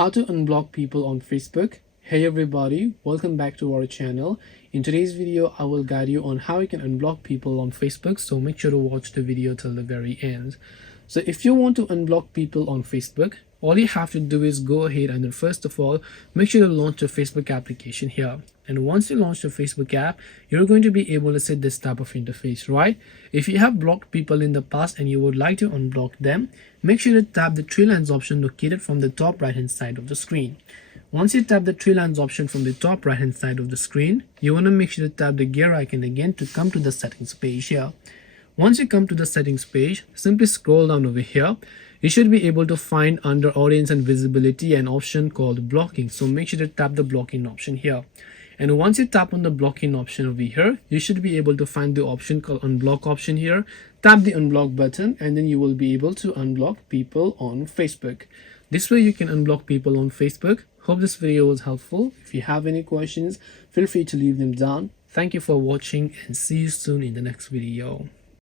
How to unblock people on Facebook. Hey everybody, welcome back to our channel. In today's video, I will guide you on how you can unblock people on Facebook, so make sure to watch the video till the very end. So if you want to unblock people on Facebook, all you have to do is go ahead and then first of all, make sure to launch your Facebook application here. And once you launch your Facebook app, you're going to be able to set this type of interface, right? If you have blocked people in the past and you would like to unblock them, make sure to tap the three lines option located from the top right hand side of the screen. Once you tap the three lines option from the top right hand side of the screen, you want to make sure to tap the gear icon again to come to the settings page here. Once you come to the settings page, simply scroll down over here. You should be able to find under audience and visibility an option called blocking. So make sure to tap the blocking option here. And once you tap on the blocking option over here, you should be able to find the option called unblock option here. Tap the unblock button and then you will be able to unblock people on Facebook. This way you can unblock people on Facebook. Hope this video was helpful. If you have any questions, feel free to leave them down. Thank you for watching and see you soon in the next video.